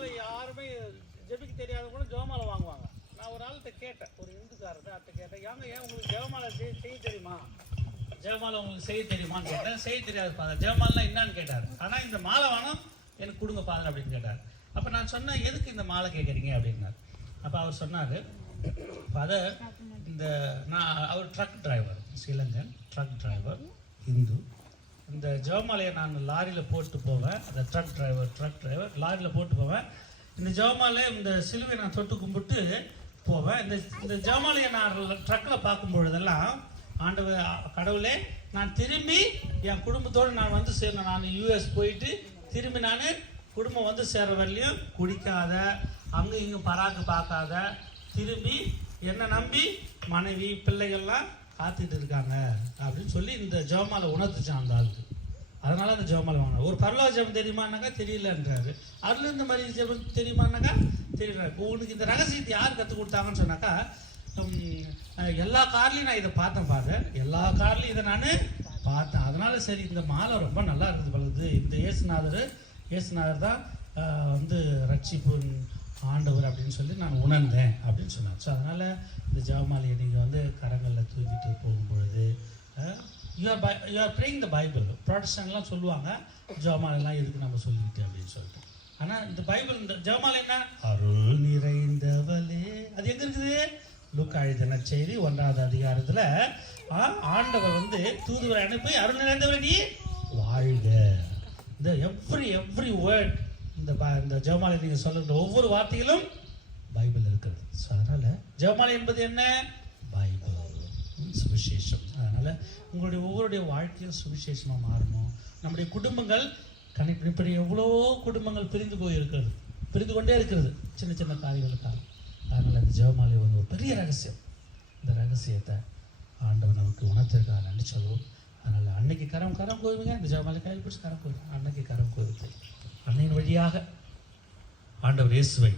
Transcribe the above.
ஜெபமாலை யாருமே ஜெபிக்க தெரியாதவங்க கூட ஜெபமாலை வாங்குவாங்க. நான் ஒரு ஆள்கிட்ட கேட்டேன், ஒரு இந்துக்காரர்கிட்ட அவர்கிட்ட கேட்டேன், ஏன் உங்களுக்கு ஜெபமாலை செய்ய தெரியுமா, ஜெபமாலை உங்களுக்கு செய்ய தெரியுமான்னு கேட்டேன். செய்ய தெரியாது ஃபாதர், ஜெபமாலைனா என்னன்னு கேட்டார். ஆனால் இந்த மாலை வேணும் எனக்கு கொடுங்க ஃபாதர் அப்படின்னு கேட்டார். அப்போ நான் சொன்னேன், எதுக்கு இந்த மாலை கேட்குறீங்க அப்படின்னார். அப்போ அவர் சொன்னார், ஃபாதர் அவர் truck driver, Sri Lankan truck driver, Hindu. இந்த ஜெபமாலையை நான் லாரியில் போட்டு போவேன். அந்த ட்ரக் டிரைவர் லாரியில் போட்டு போவேன். இந்த ஜெபமாலை இந்த சிலுவை நான் தொட்டு கும்பிட்டு போவேன். இந்த ஜெபமாலையை நான் ட்ரக்கில் பார்க்கும் பொழுதெல்லாம் ஆண்டவர் கடவுளே, நான் திரும்பி என் குடும்பத்தோடு நான் வந்து சேரணும். நான் யூஎஸ் போயிட்டு திரும்பி நான் குடும்பம் வந்து சேர வரலையும் குடிக்காத, அங்கே இங்கே பராக்கு பார்க்காத, திரும்பி என்னை நம்பி மனைவி பிள்ளைகள்லாம் காத்துட்டு இருக்காங்க அப்படின்னு சொல்லி இந்த ஜெபமாலை உணர்த்துச்சான் அந்த ஆளுக்கு. அதனால அந்த ஜெபமாலை வாங்கினார். ஒரு பரலோக ஜெபம் தெரியுமானாக்கா தெரியலன்றாரு. அதுல இந்த மாதிரி ஜெபம் தெரியுமானாக்கா தெரியல. உனக்கு இந்த ரகசியத்தை யார் கற்றுக் கொடுத்தாங்கன்னு சொன்னாக்கா, எல்லா கார்லையும் நான் இதை பார்த்தேன் ஃபாதர், எல்லா கார்லையும் இதை நான் பார்த்தேன். அதனால சரி இந்த மாலை ரொம்ப நல்லா இருக்குது பழகுது, இந்த இயேசுநாதர் தான் வந்து ரட்சிப்பு ஆண்டவர் அப்படின்னு சொல்லி நான் உணர்ந்தேன் அப்படின்னு சொன்னார். ஸோ அதனால் இந்த ஜெபமாலையை நீங்கள் வந்து கரங்களில் தூக்கிட்டு போகும்பொழுது you are praying the Bible. ப்ரொடெஸ்டன்ட்லாம் சொல்லுவாங்க ஜெபமாலைலாம் எதுக்கு நம்ம சொல்லிக்கிட்டு அப்படின்னு சொல்லிட்டு. ஆனால் இந்த பைபிள் இந்த ஜெபமாலை என்ன, அருள் நிறைந்தவளே, அது எங்கே இருக்குது, லூக்கா எழுதின செய்தி 1வது அதிகாரத்தில் ஆண்டவர் வந்து தூதுவரை அனுப்பி அருள் நிறைந்தவரை நீ வாழ்க. இந்த எவ்ரி வேர்ட் இந்த ஜெபமாலை நீங்கள் சொல்லுற ஒவ்வொரு வார்த்தையிலும் பைபிள் இருக்கிறது. ஸோ அதனால் ஜெபமாலை என்பது என்ன, பைபிள், சுவிசேஷம். அதனால் உங்களுடைய ஒவ்வொருடைய வாழ்க்கையும் சுவிசேஷமாக மாறணும். நம்முடைய குடும்பங்கள் இப்படி எவ்வளோ குடும்பங்கள் பிரிந்து கொண்டே இருக்கிறது சின்ன சின்ன காரியங்களுக்காக. அதனால் இந்த ஜெபமாலை வந்து ஒரு பெரிய ரகசியம். இந்த ரகசியத்தை ஆண்டவர் நமக்கு உணர்த்திருக்காங்க, நன்றி சொல்லுவோம். அதனால் அன்னைக்கு கரம் கோருவீங்க, இந்த ஜெபமாலை கையில் பிடிச்சி கரம் கோருங்க. அன்னைக்கு கரம் கோருது அன்னையின் வழியாக ஆண்டவர் இயேசுவை